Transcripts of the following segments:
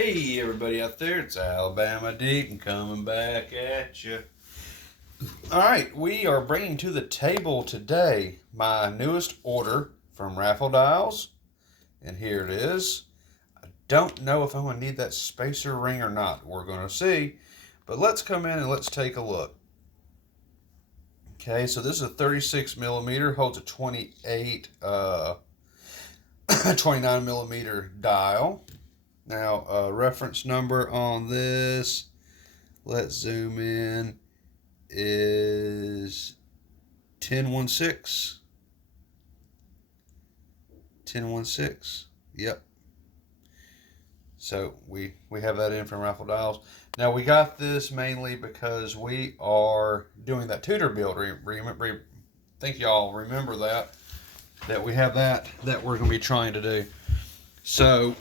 Hey everybody out there, it's Alabama Deacon coming back at you. Alright, we are bringing to the table today my newest order from Raffle Dials. And here it is. I don't know if I'm going to need that spacer ring or not. We're going to see. But let's come in and let's take a look. Okay, so this is a 36 millimeter, holds a 29 millimeter dial. Now, reference number on this, let's zoom in, is 1016. 1016. Yep. So we have that in from Raffle Dials. Now we got this mainly because we are doing that Tudor build. Think y'all remember that we have that we're going to be trying to do. So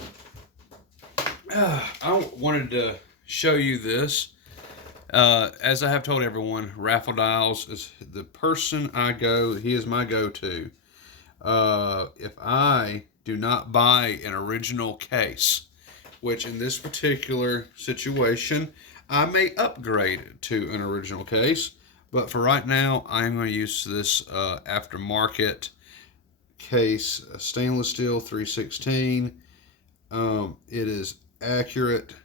I wanted to show you this. As I have told everyone, Raffle Dials is the person he is my go-to. If I do not buy an original case, which in this particular situation, I may upgrade it to an original case. But for right now, I'm going to use this aftermarket case, stainless steel 316. It is accurate,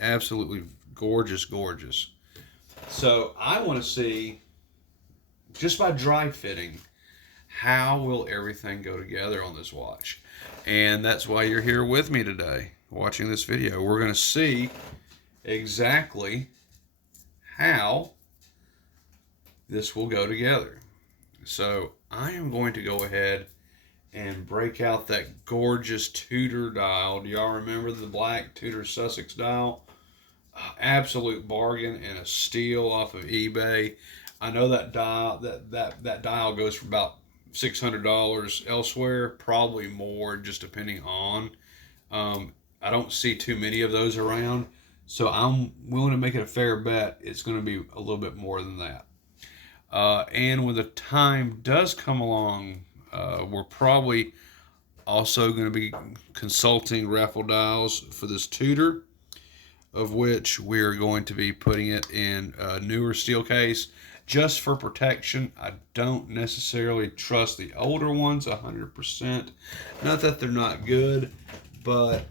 absolutely gorgeous. So I want to see, just by dry fitting, how will everything go together on this watch. And that's why you're here with me today watching this video. We're going to see exactly how this will go together. So I am going to go ahead and break out that gorgeous Tudor dial. Do y'all remember the black Tudor Sussex dial? Absolute bargain and a steal off of eBay. I know that dial that dial goes for about $600 elsewhere, probably more, just depending on. I don't see too many of those around, so I'm willing to make it a fair bet it's going to be a little bit more than that. And when the time does come along, we're probably also going to be consulting Raffle Dials for this Tudor, of which we're going to be putting it in a newer steel case just for protection. I don't necessarily trust the older ones 100%. Not that they're not good, but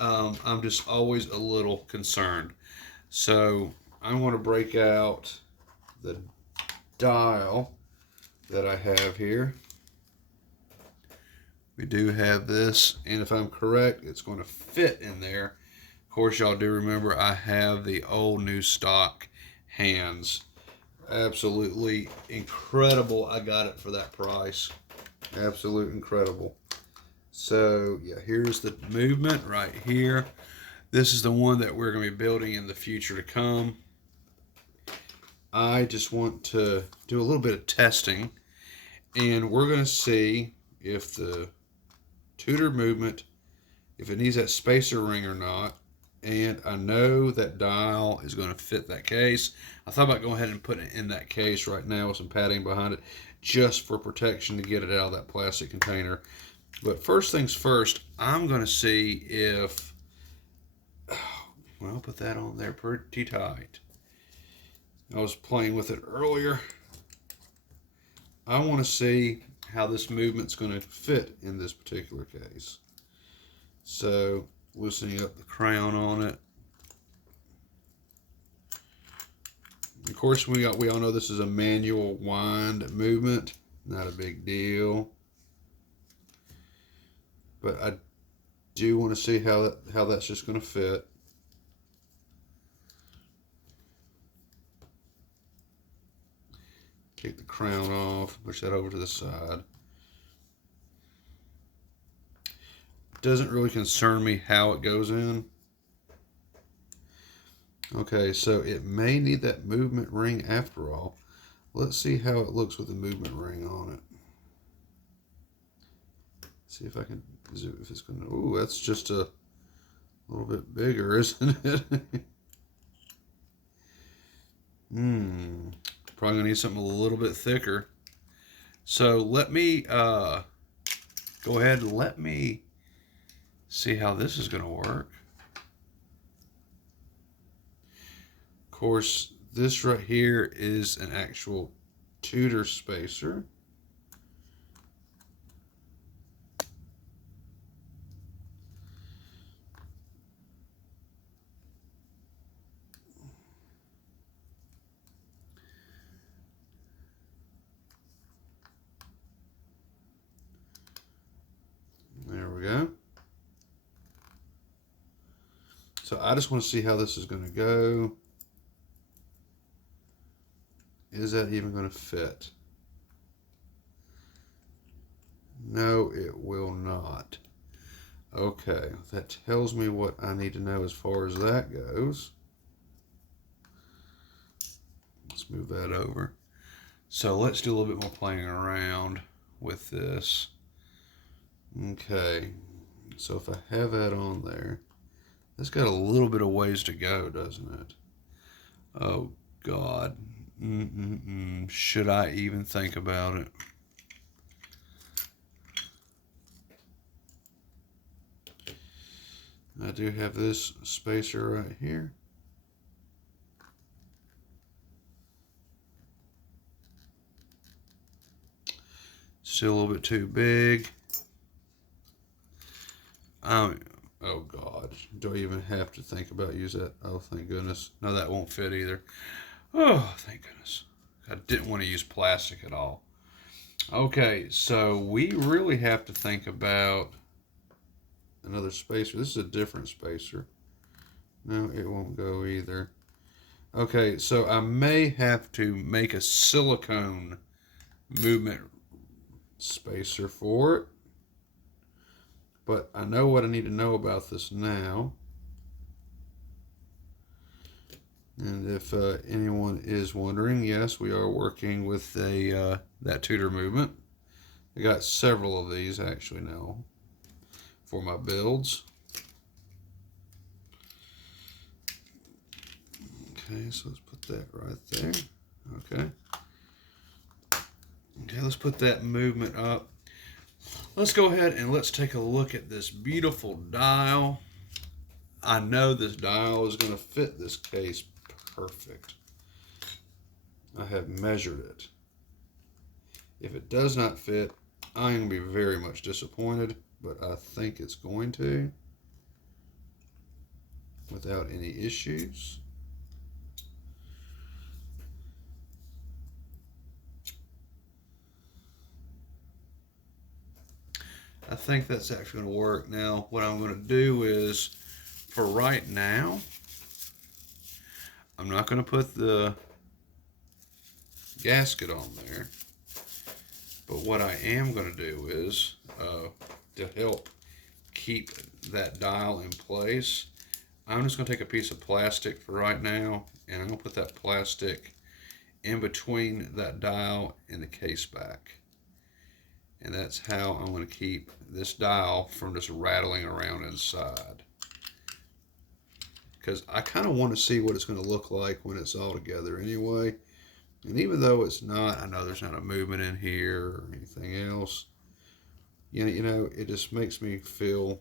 I'm just always a little concerned. So I want to break out the dial that I have here. We do have this, and if I'm correct, it's going to fit in there. Of course, y'all do remember I have the old new stock hands. Absolutely incredible. I got it for that price. Absolute incredible. So yeah, here's the movement right here. This is the one that we're going to be building in the future to come. I just want to do a little bit of testing, and we're going to see if the Tudor movement, if it needs that spacer ring or not. And I know that dial is going to fit that case. I thought about going ahead and putting it in that case right now with some padding behind it, just for protection to get it out of that plastic container. But first things first, I'm going to see if, well, I'll put that on there pretty tight. I was playing with it earlier. I want to see how this movement's going to fit in this particular case. So, loosening up the crown on it. Of course, we all know this is a manual wind movement. Not a big deal. But I do want to see how that's just going to fit. Take the crown off, push that over to the side. Doesn't really concern me how it goes in. Okay, so it may need that movement ring after all. Let's see how it looks with the movement ring on it. See if I can, if it's gonna, ooh, that's just a little bit bigger, isn't it? Probably gonna need something a little bit thicker. So let me go ahead and let me see how this is gonna work. course, this right here is an actual Tudor spacer. There we go. So I just want to see how this is going to go. Is that even going to fit? No, it will not. Okay, that tells me what I need to know as far as that goes. Let's move that over. So let's do a little bit more playing around with this. Okay, so if I have that on there, it's got a little bit of ways to go, doesn't it? Oh, God. Should I even think about it? I do have this spacer right here. Still a little bit too big. Oh God, do I even have to think about using that? Oh, thank goodness. No, that won't fit either. Oh, thank goodness. I didn't want to use plastic at all. Okay, so we really have to think about another spacer. This is a different spacer. No, it won't go either. Okay, so I may have to make a silicone movement spacer for it. But I know what I need to know about this now. And if anyone is wondering, yes, we are working with that Tudor movement. I got several of these actually now for my builds. Okay, so let's put that right there. Okay. Okay, let's put that movement up. Let's go ahead and let's take a look at this beautiful dial. I know this dial is going to fit this case perfect. I have measured it. If it does not fit, I'm going to be very much disappointed, but I think it's going to without any issues. I think that's actually going to work. Now, what I'm going to do is, for right now, I'm not going to put the gasket on there. But what I am going to do is, to help keep that dial in place, I'm just going to take a piece of plastic for right now, and I'm going to put that plastic in between that dial and the case back. And that's how I'm going to keep this dial from just rattling around inside. Because I kind of want to see what it's going to look like when it's all together anyway. And even though it's not, I know there's not a movement in here or anything else. You know, it just makes me feel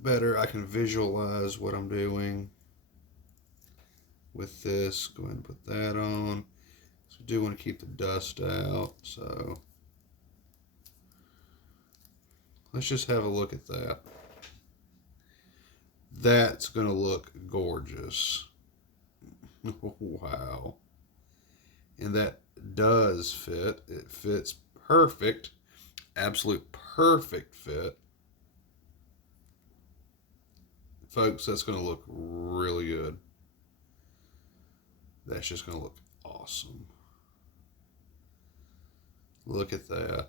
better. I can visualize what I'm doing with this. Go ahead and put that on. So I do want to keep the dust out. So let's just have a look at that. That's going to look gorgeous. Wow. And that does fit. It fits perfect. Absolute perfect fit. Folks, that's going to look really good. That's just going to look awesome. Look at that.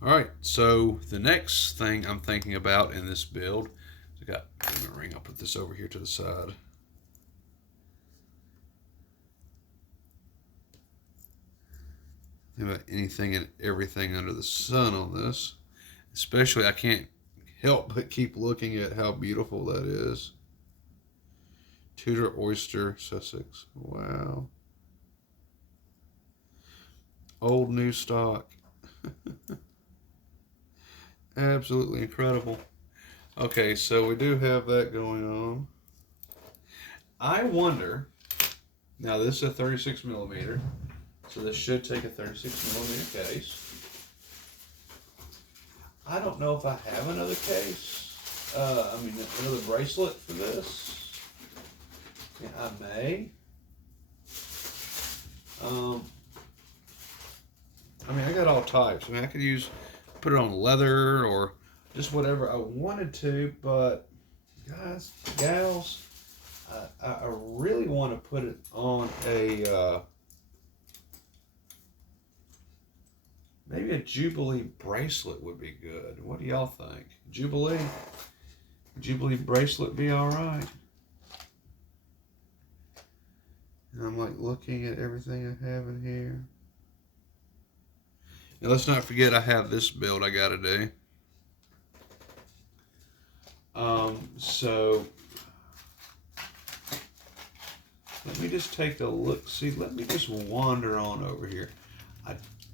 All right, so the next thing I'm thinking about in this build, I got a ring. I'll put this over here to the side. Think about anything and everything under the sun on this. Especially, I can't help but keep looking at how beautiful that is. Tudor Oyster, Sussex. Wow. Old new stock. Absolutely incredible. Okay, so we do have that going on. I wonder, now this is a 36 millimeter, so this should take a 36 millimeter case. I don't know if I have another case. Another bracelet for this. Yeah, I may. I got all types. I could put it on leather or just whatever I wanted to, but guys, gals, I really want to put it on a, maybe a Jubilee bracelet would be good. What do y'all think? Jubilee bracelet be all right? And I'm like looking at everything I have in here. Now let's not forget I have this build I gotta do. So let me just take a look. See, let me just wander on over here.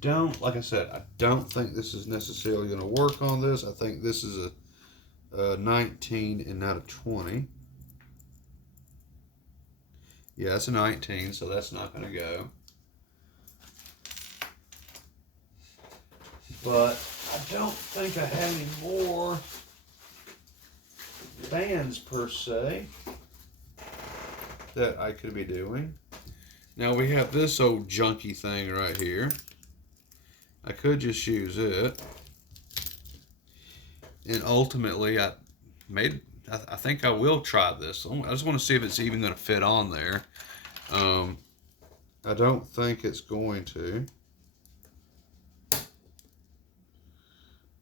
Like I said, I don't think this is necessarily going to work on this. I think this is a 19 and not a 20. Yeah, it's a 19, so that's not going to go. But I don't think I have any more bands per se that I could be doing. Now we have this old junky thing right here. I could just use it. And ultimately, I think I will try this. I just want to see if it's even going to fit on there. I don't think it's going to.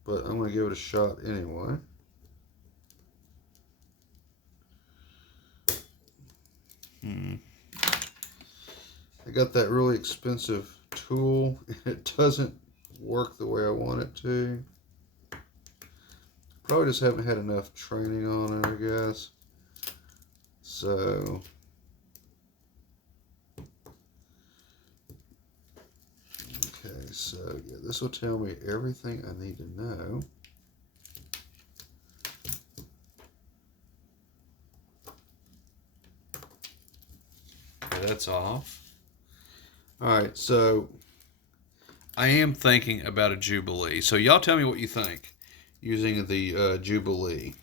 But I'm going to give it a shot anyway. I got that really expensive tool and it doesn't work the way I want it to. Probably just haven't had enough training on it, I guess. So okay, so yeah, this will tell me everything I need to know. Okay, that's off. Alright, so I am thinking about a Jubilee. So y'all tell me what you think using the Jubilee.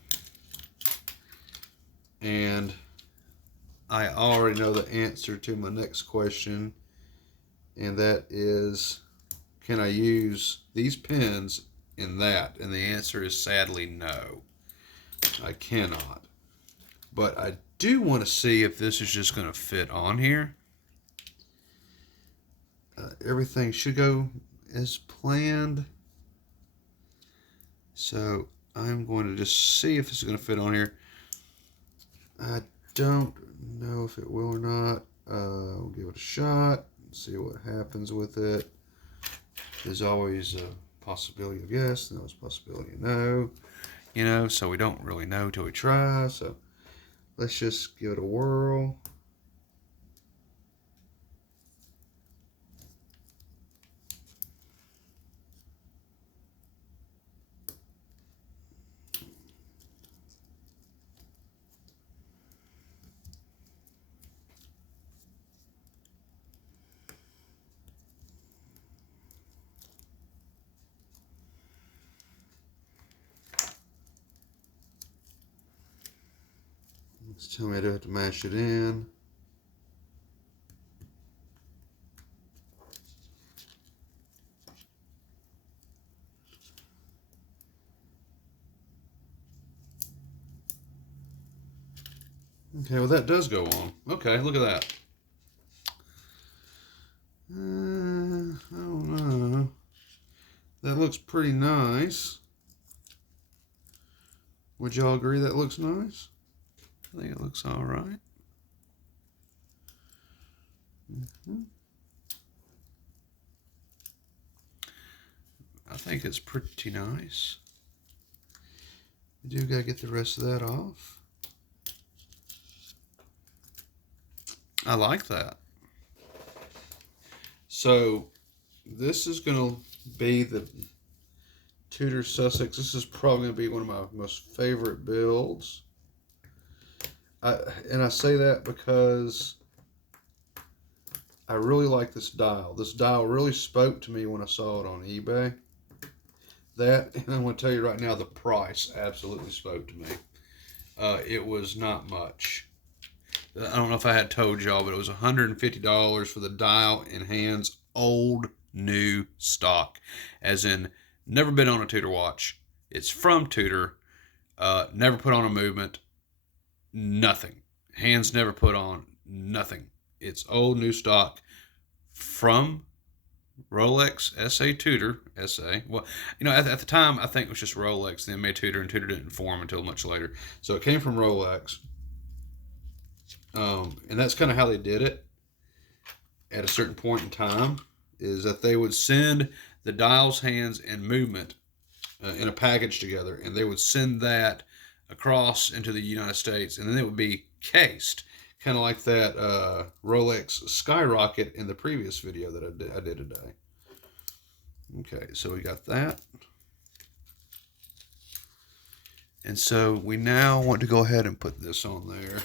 And I already know the answer to my next question, and that is, can I use these pins in that? And the answer is sadly no. I cannot. But I do want to see if this is just going to fit on here. Everything should go as planned. So I'm going to just see if this is going to fit on here. I don't know if it will or not. We'll give it a shot, see what happens with it. There's always a possibility of yes, and there's a possibility of no. You know, so we don't really know till we try. So let's just give it a whirl. It's telling me I do have to mash it in. Okay, well that does go on. Okay, look at that. I don't know. That looks pretty nice. Would y'all agree that looks nice? I think it looks all right. I think it's pretty nice. We do gotta get the rest of that off. I like that. So this is gonna be the Tudor Sussex. This is probably going to be one of my most favorite builds. And I say that because I really like this dial. This dial really spoke to me when I saw it on eBay. That, and I'm going to tell you right now, the price absolutely spoke to me. It was not much. I don't know if I had told y'all, but it was $150 for the dial in hands, old, new stock. As in, never been on a Tudor watch. It's from Tudor. Never put on a movement. Nothing. Hands never put on. Nothing. It's old, new stock from Rolex SA Tudor SA. Well, you know, at the time, I think it was just Rolex. Then made Tudor, and Tudor didn't form until much later. So it came from Rolex. And that's kind of how they did it at a certain point in time, is that they would send the dials, hands, and movement in a package together, and they would send that across into the United States, and then it would be cased, kind of like that Rolex Skyrocket in the previous video that I did today. Okay, so we got that. And so we now want to go ahead and put this on there.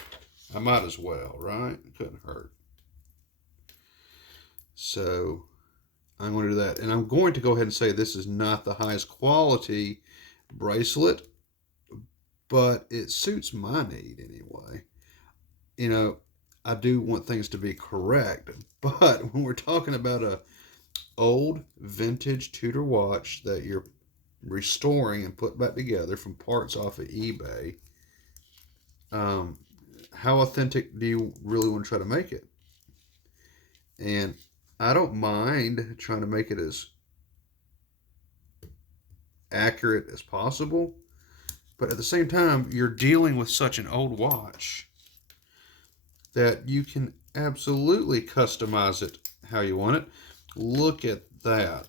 I might as well, right? It couldn't hurt. So I'm going to do that. And I'm going to go ahead and say this is not the highest quality bracelet, but it suits my need anyway. You know, I do want things to be correct, but when we're talking about a old vintage Tudor watch that you're restoring and put back together from parts off of eBay, how authentic do you really want to try to make it? And I don't mind trying to make it as accurate as possible, but at the same time, you're dealing with such an old watch that you can absolutely customize it how you want it. Look at that.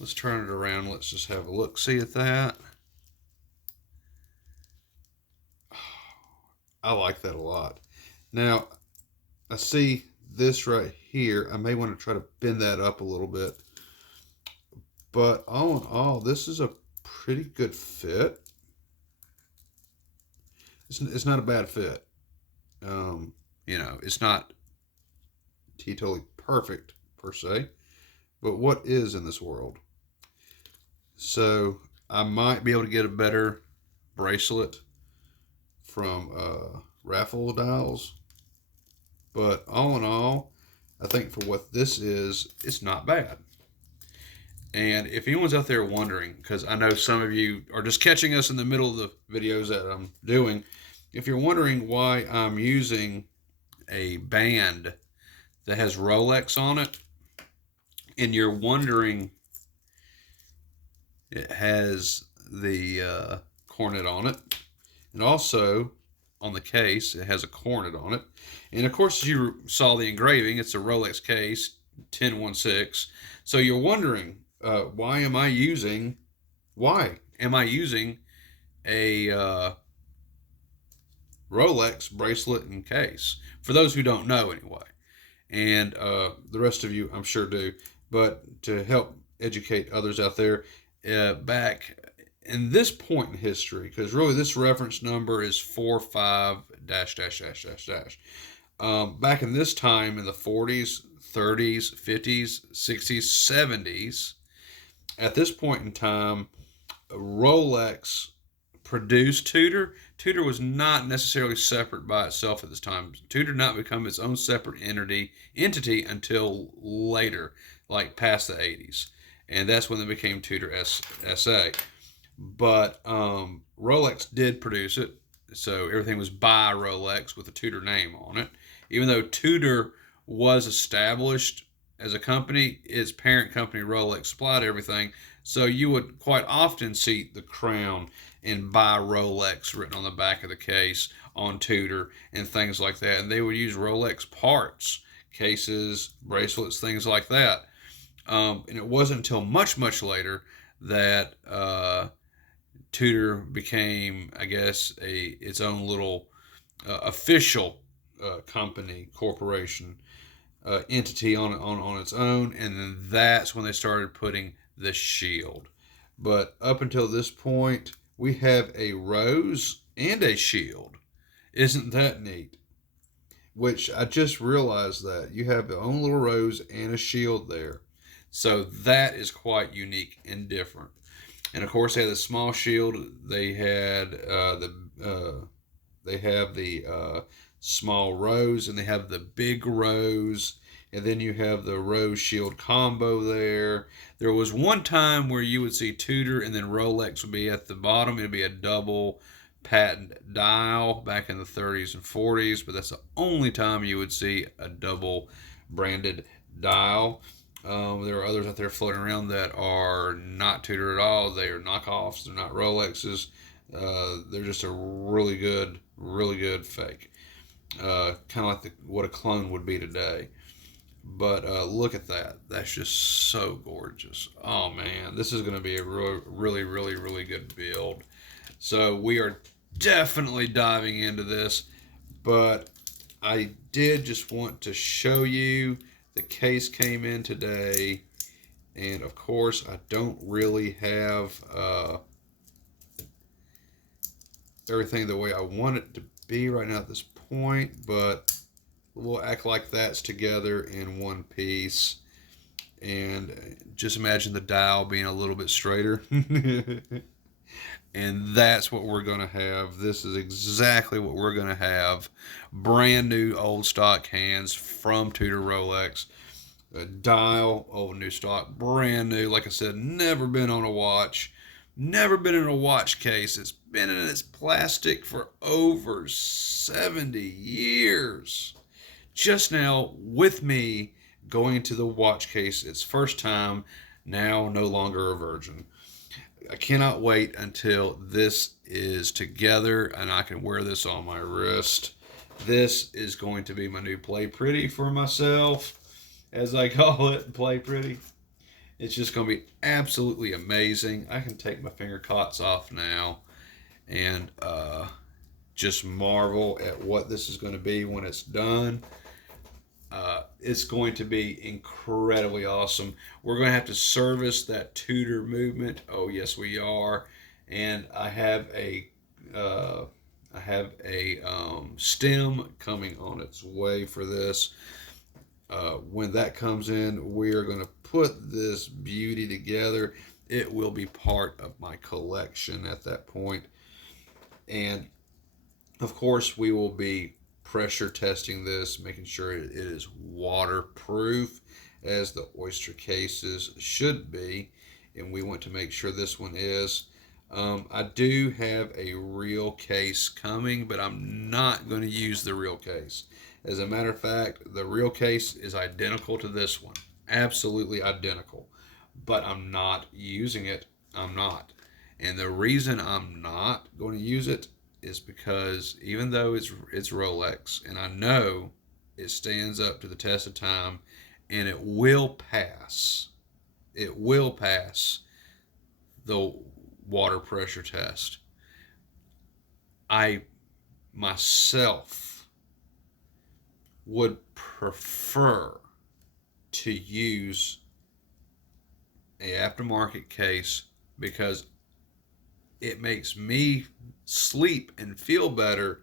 Let's turn it around. Let's just have a look-see at that. I like that a lot. Now, I see this right here. I may want to try to bend that up a little bit. But all in all, this is a pretty good fit. It's not a bad fit. You know, it's not totally perfect per se. But what is in this world? So I might be able to get a better bracelet from raffle dials, but all in all, I think for what this is, it's not bad. And if anyone's out there wondering, because I know some of you are just catching us in the middle of the videos that I'm doing, if you're wondering why I'm using a band that has Rolex on it, and you're wondering, it has the cornet on it, and also on the case it has a cornet on it, and of course as you saw the engraving, it's a Rolex case 1016. So you're wondering, why am I using a Rolex bracelet and case? For those who don't know anyway, and the rest of you I'm sure do, but to help educate others out there, back in this point in history, because really this reference number is 45 dash dash dash dash dash. Back in this time in the 40s, 30s, 50s, 60s, 70s, at this point in time, Rolex produced Tudor. Tudor was not necessarily separate by itself at this time. Tudor did not become its own separate entity until later, like past the 80s. And that's when they became Tudor SA. But Rolex did produce it, so everything was by Rolex with the Tudor name on it. Even though Tudor was established as a company, its parent company Rolex supplied everything, so you would quite often see the crown and by Rolex written on the back of the case on Tudor and things like that. And they would use Rolex parts, cases, bracelets, things like that. And it wasn't until much, much later that Tudor became, I guess, its own little official company, corporation, entity on its own, and then that's when they started putting the shield. But up until this point, we have a rose and a shield. Isn't that neat? Which I just realized that you have your own little rose and a shield there. So that is quite unique and different. And of course, they had the small shield. They had they have the small rose, and they have the big rose, and then you have the rose shield combo there. There was one time where you would see Tudor and then Rolex would be at the bottom. It'd be a double patent dial back in the 30s and 40s, but that's the only time you would see a double branded dial. There are others out there floating around that are not Tudor at all. They are knockoffs. They're not Rolexes. They're just a really good fake. Kind of like what a clone would be today. But look at that. That's just so gorgeous. Oh man, this is going to be a really good build. So we are definitely diving into this. But I did just want to show you the case came in today. And of course, I don't really have everything the way I want it to be right now at this point, but we'll act like that's together in one piece. And just imagine the dial being a little bit straighter. And that's what we're going to have. This is exactly what we're going to have. Brand new old stock hands from Tudor Rolex. A dial, old new stock, brand new. Like I said, never been on a watch. Never been in a watch case. It's been in its plastic for over 70 years. Just now, with me going to the watch case, its first time, now no longer a virgin. I cannot wait until this is together and I can wear this on my wrist. This is going to be my new play pretty for myself, as I call it, play pretty. It's just going to be absolutely amazing. I can take my finger cots off now and just marvel at what this is going to be when it's done. It's going to be incredibly awesome. We're going to have to service that Tudor movement. Oh yes, we are. And I have a stem coming on its way for this. When that comes in, we are going to put this beauty together. It will be part of my collection at that point. And of course, we will be pressure testing this, making sure it is waterproof, as the oyster cases should be. And we want to make sure this one is. I do have a real case coming, but I'm not going to use the real case. As a matter of fact, the real case is identical to this one. Absolutely identical. But I'm not using it. I'm not. And the reason I'm not going to use it is because even though it's Rolex, and I know it stands up to the test of time, and it will pass. It will pass the water pressure test. I myself would prefer to use a aftermarket case because it makes me sleep and feel better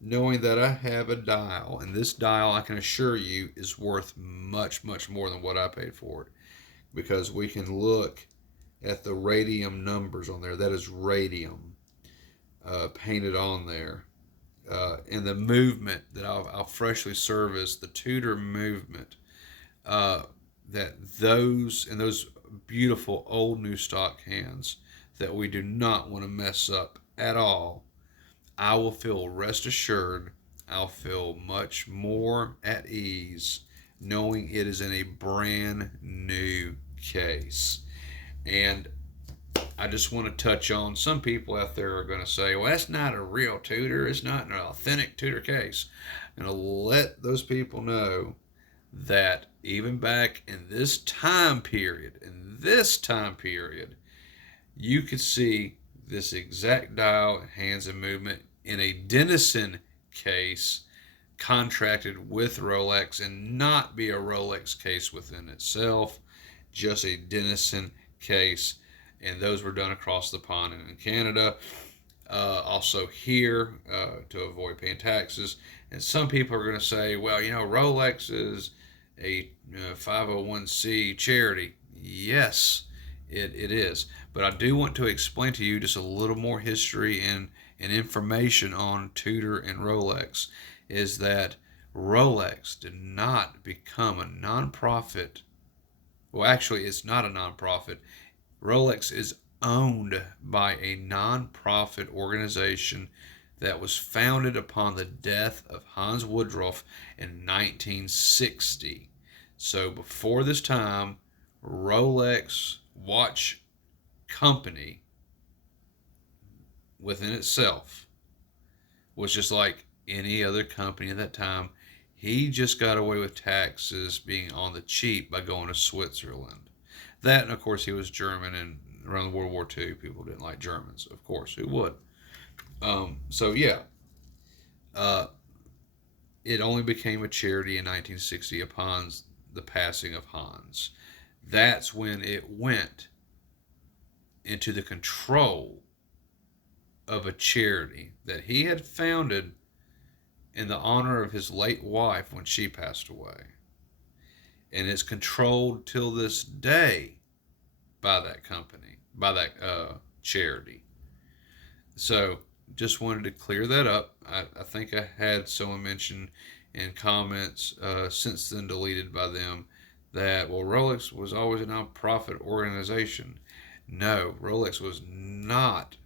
knowing that I have a dial, and this dial, I can assure you, is worth much more than what I paid for it, because we can look at the radium numbers on there. That is radium painted on there. And the movement that I'll freshly service, the Tudor movement, that those beautiful old new stock hands that we do not want to mess up at all, I will feel, rest assured, I'll feel much more at ease knowing it is in a brand new case. And I just want to touch on, some people out there are going to say, well, that's not a real Tudor. It's not an authentic Tudor case. And I'll let those people know that even back in this time period, you could see this exact dial, hands and movement in a Denison case contracted with Rolex, and not be a Rolex case within itself, just a Denison case, and those were done across the pond and in Canada. Also here to avoid paying taxes. And some people are going to say, well, Rolex is a 501c charity. Yes, it is. But I do want to explain to you just a little more history and information on Tudor and Rolex. Is that Rolex did not become a nonprofit. Well, actually, it's not a nonprofit. Rolex is owned by a nonprofit organization that was founded upon the death of Hans Woodruff in 1960. So before this time, Rolex Watch Company within itself was just like any other company at that time. He just got away with taxes being on the cheap by going to Switzerland. That, and of course, he was German, and around World War II, people didn't like Germans. Of course, who would? So, yeah. It only became a charity in 1960 upon the passing of Hans. That's when it went into the control of a charity that he had founded in the honor of his late wife when she passed away. And it's controlled till this day by that company, by that charity. So just wanted to clear that up. I think I had someone mention in comments, since then deleted by them, that, well, Rolex was always a nonprofit organization. No, Rolex was not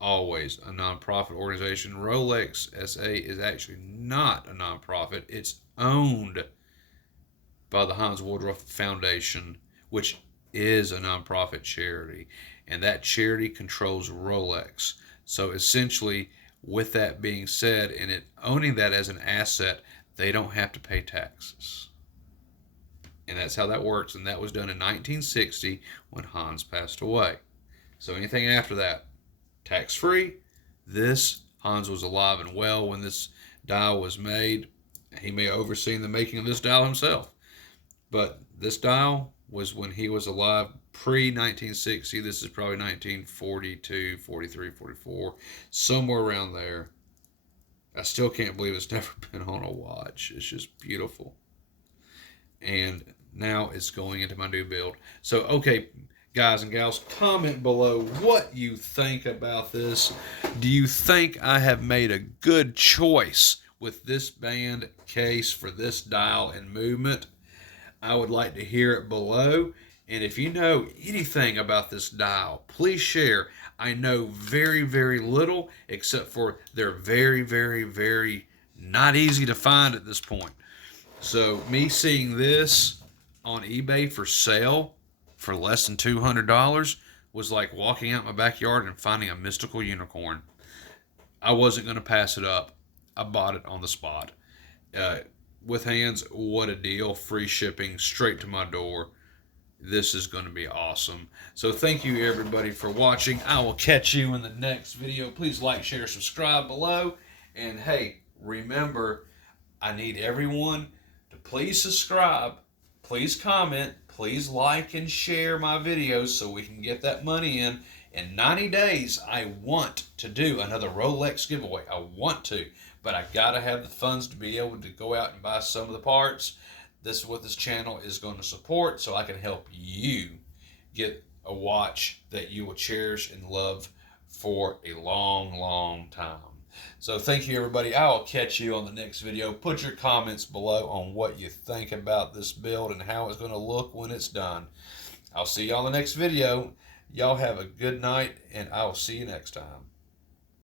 always a nonprofit organization. Rolex SA is actually not a nonprofit. It's owned by the Hans Woodruff Foundation, which is a nonprofit charity, and that charity controls Rolex. So essentially, with that being said, and it owning that as an asset, they don't have to pay taxes. And that's how that works, and that was done in 1960 when Hans passed away. So anything after that, tax-free. This, Hans was alive and well when this dial was made. He may have overseen the making of this dial himself. But this dial was when he was alive, pre-1960. This is probably 1942, 43, 44, somewhere around there. I still can't believe it's never been on a watch. It's just beautiful. And now it's going into my new build. So, okay, guys and gals, comment below what you think about this. Do you think I have made a good choice with this band case for this dial and movement? I would like to hear it below. And if you know anything about this dial, please share. I know very, very little, except for they're very, very, very not easy to find at this point. So me seeing this on eBay for sale for less than $200 was like walking out my backyard and finding a mystical unicorn. I wasn't going to pass it up. I bought it on the spot. With hands, what a deal. Free shipping straight to my door. This is going to be awesome. So thank you everybody for watching. I will catch you in the next video. Please like, share, subscribe below. And hey, remember, I need everyone to please subscribe, please comment, please like and share my videos so we can get that money in. In 90 days, I want to do another Rolex giveaway. I want to, but I gotta have the funds to be able to go out and buy some of the parts. This is what this channel is going to support, so I can help you get a watch that you will cherish and love for a long, long time. So thank you, everybody. I will catch you on the next video. Put your comments below on what you think about this build and how it's going to look when it's done. I'll see y'all in the next video. Y'all have a good night, and I will see you next time.